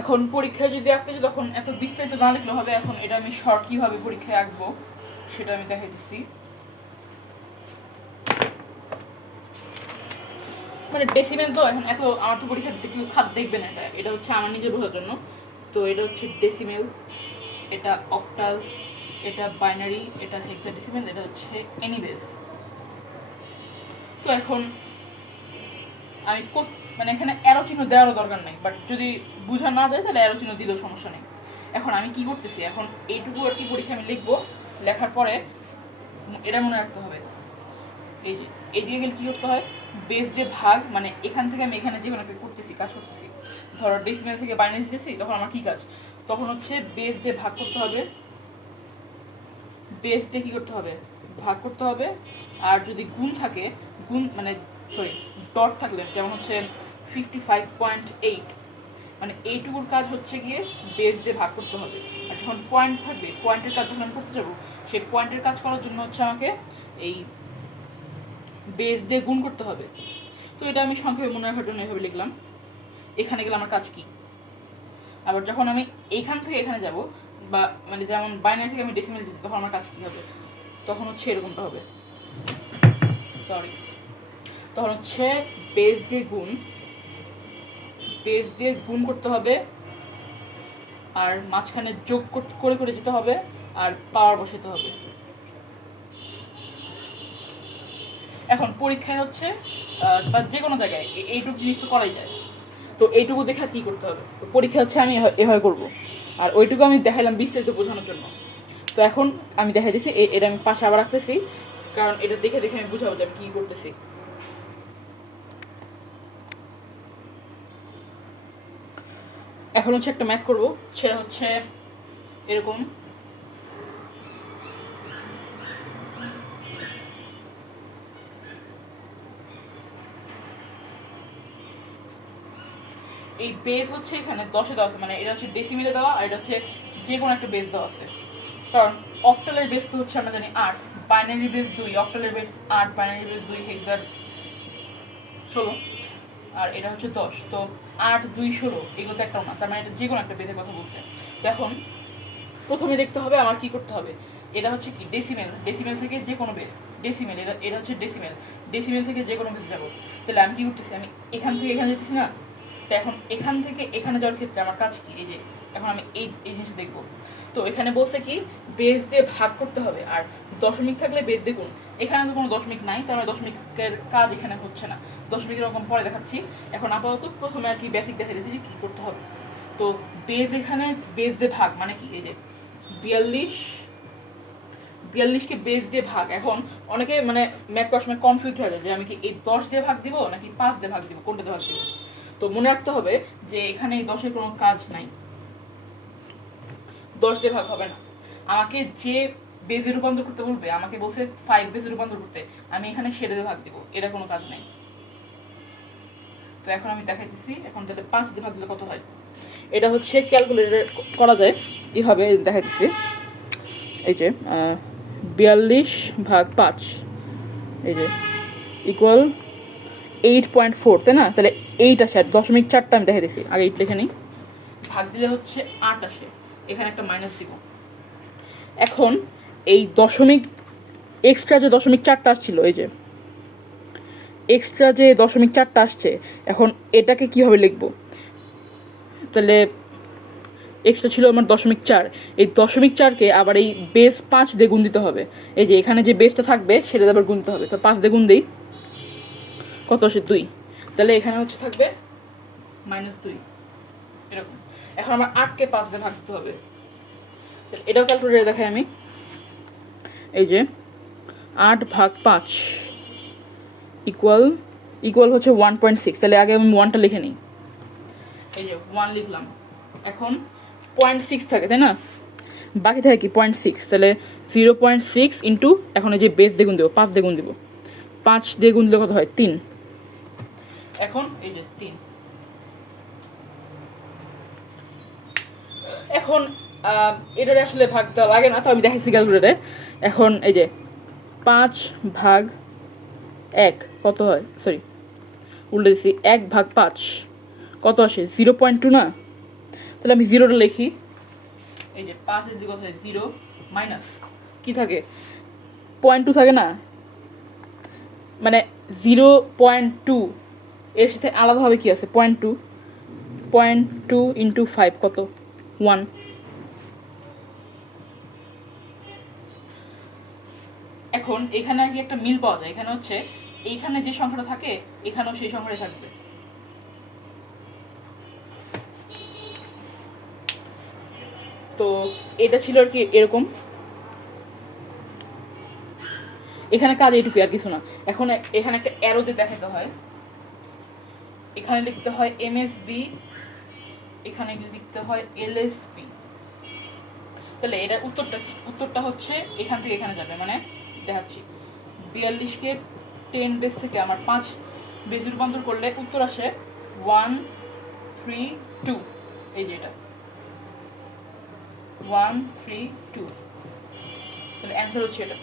এখন পরীক্ষায় যদি আঁকতে যে তখন এত বিস্তারিত না লিখলে হবে। এখন এটা আমি শর্ট কীভাবে পরীক্ষায় আঁকবো সেটা আমি দেখাই দিচ্ছি। মানে ডেসিমেল তো এখন এত আমার তো পরীক্ষার কেউ খাত দেখবে না, এটা হচ্ছে আমার নিজের বোঝার জন্য। তো এটা হচ্ছে ডেসিমেল, এটা অক্টাল, এটা বাইনারি, এটা হেক্সাডেসিমেল, এটা হচ্ছে এনিবেস। তো এখন আমি মানে এখানে অ্যারো চিহ্ন দেওয়ারও দরকার নেই, বাট যদি বোঝা না যায় তাহলে অ্যারো চিহ্ন দিলেও সমস্যা নেই। এখন আমি কি করতেছি, এখন এইটুকু আর কি পরীক্ষা আমি লিখবো, লেখার পরে এটা মনে রাখতে হবে, এই যে এই দিকে গেলে কী করতে হয়, বেস যে ভাগ, মানে এখান থেকে আমি এখানে যে কোনো একটা করতেছি, কাজ করতেছি, ধরো ডেসিমেল থেকে বাইনারি দিতেছি, তখন আমার কী কাজ, তখন হচ্ছে বেস দিয়ে ভাগ করতে হবে, বেস দিয়ে কী করতে হবে, ভাগ করতে হবে। আর যদি গুণ থাকে, গুণ মানে সরি ডট থাকলে, যেমন হচ্ছে 55.8, মানে এইটুকুর কাজ হচ্ছে গিয়ে বেস দিয়ে ভাগ করতে হবে। আর যখন পয়েন্ট থাকবে, পয়েন্টের কাজ যখন আমি করতে যাবো, সেই পয়েন্টের কাজ করার জন্য হচ্ছে আমাকে এই বেস দিয়ে গুণ করতে হবে। তো এটা আমি সংক্ষেপে মনে রাখার জন্য এভাবে লিখলাম। এখানে গেলে আমার কাজ কি, আবার যখন আমি এইখান থেকে এখানে যাব, বা মানে যেমন বাইনারি থেকে আমি ডেসিমেল যেতে, তখন আমার কাজ কী হবে, তখন হচ্ছে এরকমটা হবে, সরি, তখন হচ্ছে বেস দিয়ে গুণ, বেস দিয়ে গুণ করতে হবে, আর মাঝখানে যোগ করে করে যেতে হবে, আর পাওয়ার বসাতে হবে। এখন পরীক্ষায় হচ্ছে বা যে কোনো জায়গায় এইটুকু জিনিস তো করাই যায়। তো এইটুকু দেখে কী করতে হবে, তো পরীক্ষা হচ্ছে আমি এভাবে করবো, আর ওইটুকু আমি দেখাইলাম বিস্তারিত বোঝানোর জন্য। তো এখন আমি দেখাই দিচ্ছি, এটা আমি পাশে আবার রাখতেছি, কারণ এটা দেখে দেখে আমি বুঝাবো যে আমি কী করতেছি। এখন হচ্ছে একটা ম্যাথ করবো, সেটা হচ্ছে এরকম, এই বেস হচ্ছে এখানে 10-এ দেওয়া আছে, মানে এটা হচ্ছে ডেসিমিলে দেওয়া, আর এটা হচ্ছে যে কোনো একটা বেস দেওয়া আছে। কারণ অক্টালের বেস তো হচ্ছে আমরা জানি 8, বাইনারি বেস 2, অক্টালের বেস 8, বাইনারি বেস 2, হেক্সার 16, আর এটা হচ্ছে 10। তো 8, 2, 16 এগুলো তো একটাও না, তার মানে এটা যে কোনো একটা বেসের কথা বলছে। তো এখন প্রথমে দেখতে হবে আমার কি করতে হবে, এটা হচ্ছে কি ডেসিমেল, ডেসিমেল থেকে যে কোনো বেস, ডেসিমেল, এটা হচ্ছে ডেসিমেল, ডেসিমেল থেকে যে কোনো বেসে যাবো। তাহলে আমি কি করতেছি, আমি এখান থেকে এখানে যেতেছি না, তো এখন এখান থেকে এখানে যাওয়ার ক্ষেত্রে আমার কাজ কি, এই যে এখন আমি এই জিনিসটা দেখবো। তো এখানে বলছে কি বেস দিয়ে ভাগ করতে হবে, আর দশমিক থাকলে বেস দিয়ে গুণ। এখানে তো কোনো দশমিক নাই, তার মানে দশমিকের কাজ এখানে হচ্ছে না, দশমিকের রকম পরে দেখাচ্ছি। এখন আপাতত প্রথমে আর কি বেসিক দেখা দিয়েছি যে কী করতে হবে। তো বেস, এখানে বেস দিয়ে ভাগ মানে কি, এই যে 42কে বেস দিয়ে ভাগ। এখন অনেকে মানে ম্যাথ করার সময় কনফিউজ হয়ে যায় যে আমি কি এই 10 দিয়ে ভাগ দিব নাকি 5 দিয়ে ভাগ দিব, কোনটা দিয়ে ভাগ দিব। তো মনে রাখতে হবে যে এখানে এই 10-এর কোনো কাজ নাই, 10 দিয়ে ভাগ হবে না। আমাকে যে বেজে রূপান্তর করতে বলবে, আমাকে বলছে 5 বেজে রূপান্তর করতে, আমি এখানে সেটা দিয়ে ভাগ দিব, এটা কোনো কাজ নাই। তো এখন আমি দেখাইতেছি, এখন তাহলে 5 দিয়ে ভাগ দিলে কত হয়, এটা হচ্ছে ক্যালকুলেটর করা যায় এইভাবে, দেখাইতেছি। এই যে 42/5, এই যে ইকুয়াল 8.4, তাই না? তাহলে 8 আসে, আর 0.4টা আমি দেখে দিচ্ছি, আগে 8 লিখে নিই, ভাগ দিলে হচ্ছে 8 আসে, এখানে একটা মাইনাস দিব। এখন এই দশমিক এক্সট্রা যে 0.4টা আসছিল, এই যে এক্সট্রা যে 0.4টা আসছে, এখন এটাকে কীভাবে লিখবো, তাহলে এক্সট্রা ছিল আমার 0.4, এই 0.4কে আবার এই বেস 5 দিয়ে গুণ দিতে হবে। এই যে এখানে যে বেসটা থাকবে সেটা আবার গুনতে হবে, তো 5 দিয়ে গুণ দিই, কত আসে 2, তাহলে এখানে হচ্ছে থাকবে -2, এরকম। এখন আমার 8কে 5 দিয়ে ভাগ দিতে হবে, এটাও ক্যালকুলেটরে দেখাই আমি। এই যে 8/5 ইকুয়াল হচ্ছে 1.6, তাহলে আগে আমি 1টা লিখে নিই, এই যে 1 লিখলাম। এখন 0.6 থাকে, তাই না, বাকি থাকে কি 0.6, তাহলে 0.6 ইন্টু, এখন এই যে বেস দিয়ে গুণ দেবো, 5 দিয়ে গুণ দেবো, 5 দিয়ে গুণ দিলে কত হয় 3, এখন এই যে 3। এখন এটারে আসলে ভাগ দেওয়া লাগে না, তো আমি দেখাচ্ছি ক্যালকুলেটরে। এখন এই যে 5/1 কত হয়, উল্টে দিচ্ছি, 1/5 কত আসে 0.2 না, তাহলে আমি জিরোটা লিখি, এই যে 5 দিকে কোথায় 0 মাইনাস কি থাকে 0.2 থাকে না, মানে 0.2 এর সাথে আলাদাভাবে কি আছে 0.2, 0.2 ইন্টু 5 কত 1। এখন এখানে আর কি একটা মিল পাওয়া যায়, এখানে হচ্ছে এইখানে যে সংখ্যাটা থাকে এখানেও সেই সংখ্যাটাই থাকবে। তো এটা ছিল আর কি এরকম, এখানে কাজ এইটুকু আর কিছু না। এখন এখানে একটা অ্যারো দিয়ে দেখাতে হয়, এখানে লিখতে হয় এমএসবি, এখানে লিখতে হয় এলএসবি। তাহলে এটার উত্তরটা কি? উত্তরটা হচ্ছে এখান থেকে এখানে যাবে, মানে দেখাচ্ছি 42কে 10 বেস থেকে আমার 5 বেসে রূপান্তর করলে উত্তর আসে 132। এই যে এটা 132, তাহলে অ্যান্সার হচ্ছে এটা।